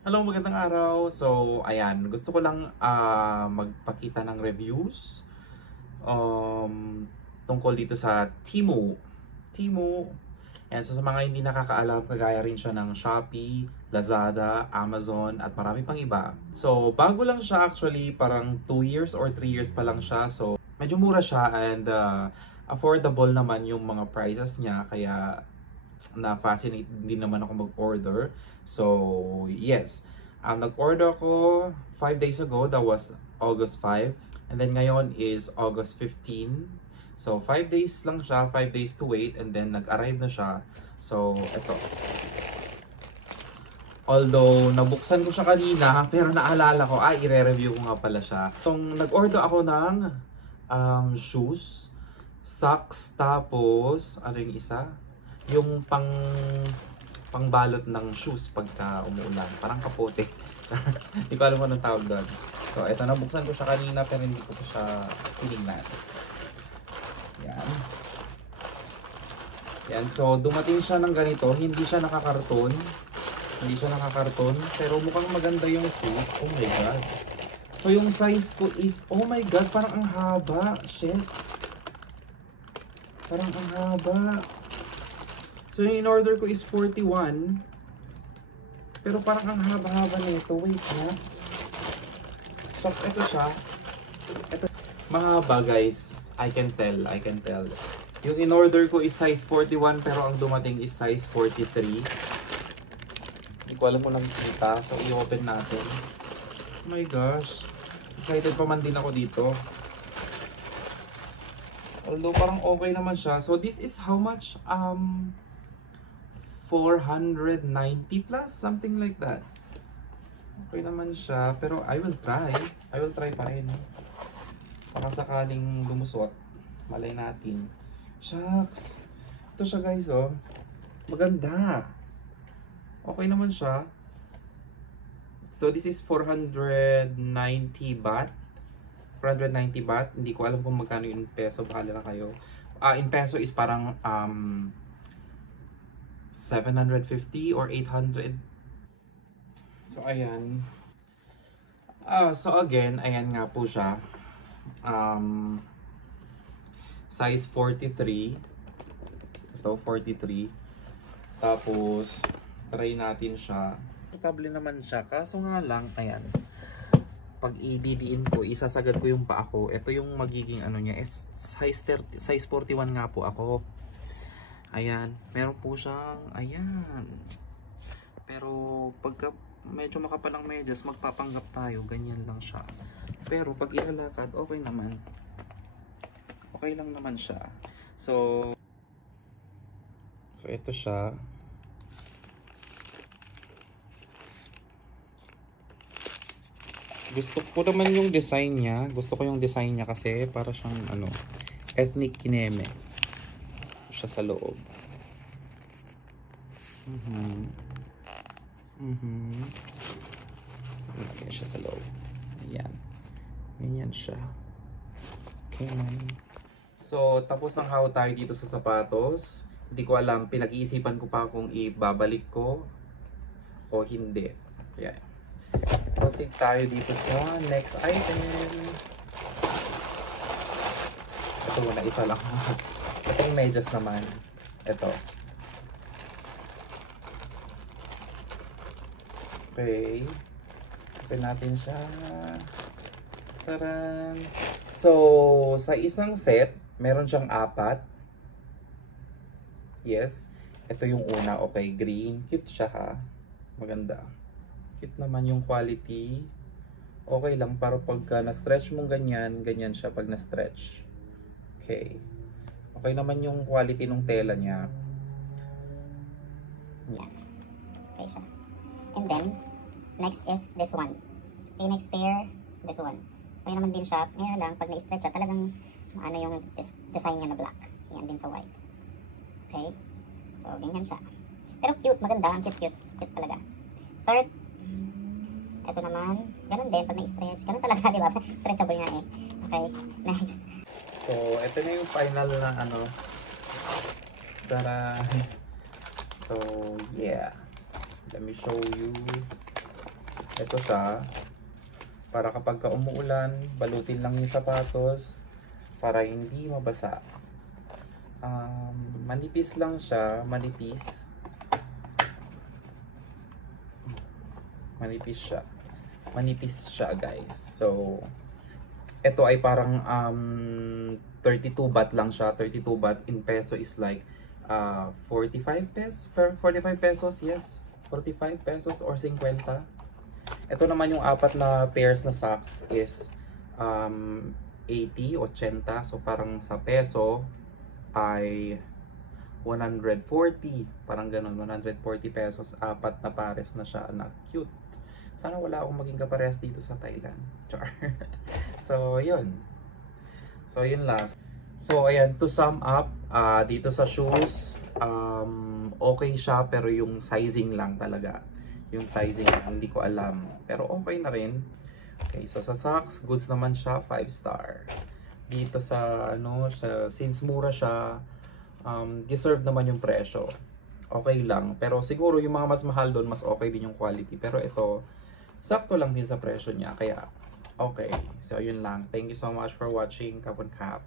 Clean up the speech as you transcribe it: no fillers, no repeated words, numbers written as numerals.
Hello, magandang araw. So, ayan, gusto ko lang magpakita ng reviews tungkol dito sa Temu. Temu. And so sa mga hindi nakakaalam, kagaya rin siya ng Shopee, Lazada, Amazon, at marami pang iba. So, bago lang siya actually, parang 2 years or 3 years pa lang siya. So, medyo mura siya and affordable naman yung mga prices niya. Kaya na-fascinate din naman ako mag-order. So, yes. Nag-order ako 5 days ago. That was August 5. And then ngayon is August 15. So, 5 days lang siya. 5 days to wait. And then, nag-arrive na siya. So, eto. Although, nabuksan ko siya kanina, pero naalala ko, i-re-review ko nga pala siya. Itong, nag-order ako ng shoes, socks, tapos, ano yung isa? Yung pangbalot ng shoes pagka umuulan. Parang kapote. Hindi ko alam anong tawag doon. So, eto, nabuksan ko siya kanina pero hindi ko pa siya tinignan. Yan. Yan. So, dumating siya ng ganito. Hindi siya nakakarton. Hindi siya nakakarton. Pero mukhang maganda yung shoes. Oh my God. So, yung size ko is, oh my God, parang ang haba. Shit. Parang ang haba. So, yung in-order ko is 41. Pero parang ang haba-haba nito. Wait na. So, ito siya. Ito. Mahaba guys. I can tell. I can tell. Yung in-order ko is size 41 pero ang dumating is size 43. Hindi ko alam kung nakikita. So, i-open natin. Oh my gosh. Excited pa man din ako dito. Although parang okay naman siya. So, this is how much? 490 plus, something like that. Okay naman siya, pero I will try. I will try pa rin. Baka sakaling lumusot, malay natin. Shucks. Ito siya guys, oh. Maganda. Okay naman siya. So this is 490 baht. 490 baht. Hindi ko alam kung magkano yung peso. Bahala na kayo. In peso is parang 750 or 800. So ayan. So again, ayan nga po siya. Size 43. Ito 43. Tapos try natin siya. Comfortable naman siya. Kaso nga lang, ayan. Pag i-didiin ko, isasagad ko yung paa ko. Ito yung magiging ano niya. Size 41 nga po ako. Ayan, meron po siyang, ayan. Pero pagka medyo makapalang medyas, magpapanggap tayo, ganyan lang siya. Pero pag ilalakad, okay naman. Okay lang naman siya. So ito siya. Gusto ko naman yung design niya. Gusto ko yung design niya kasi para siyang ano, ethnic kineme. Siya sa loob. Lagyan siya sa loob. Ayan. Ganyan siya. Okay. So, tapos ng how tayo dito sa sapatos. Hindi ko alam. Pinag-iisipan ko pa kung ibabalik ko o hindi. Ayan. Proceed tayo dito sa next item. Ito muna, isa lang. Itong medyas naman. Ito. Okay. Open natin siya. Taran! So, sa isang set, meron siyang 4. Yes. Ito yung una. Okay, green. Cute siya ha. Maganda. Cute naman yung quality. Okay lang. Pero pagka na-stretch mong ganyan, ganyan siya pag na-stretch. Okay. Okay naman yung quality ng tela niya. Yan. Okay siya. And then, next is this one. Okay, next pair, this one. Okay naman din siya. Ngayon lang, pag na-stretch siya, talagang ano yung design niya na black. Yan din sa white. Okay. So, ganyan siya. Pero cute, maganda. Ang cute-cute. Cute talaga. Third, ito naman. Ganun din, pag na-stretch. Ganun talaga, di ba? Stretchable nga eh. Okay, next. So, ito na yung final na ano. Tara. So, yeah. Let me show you. Ito siya. Para kapag ka umuulan, balutin lang yung sapatos para hindi mabasa. Manipis lang siya, manipis. Manipis siya guys. So, ito ay parang 32 baht lang siya. 32 baht in peso is like 45 pesos. 45 pesos, yes. 45 pesos or 50. Ito naman yung apat na pairs na socks is 80, 80. So parang sa peso ay 140. Parang ganun, 140 pesos. Apat na pares na siya na cute. Sana wala akong maging kapares dito sa Thailand. Char. So, yun. So, yun lang. So, ayan, to sum up, dito sa shoes, okay siya, pero yung sizing lang talaga. Yung sizing, hindi ko alam. Pero okay na rin. Okay, so sa socks, goods naman siya, 5 star. Dito sa, since mura siya, deserve naman yung presyo. Okay lang. Pero siguro yung mga mas mahal doon, mas okay din yung quality. Pero ito, sakto lang din sa presyo niya. Kaya, okay. So, yun lang. Thank you so much for watching. Kapon Kap.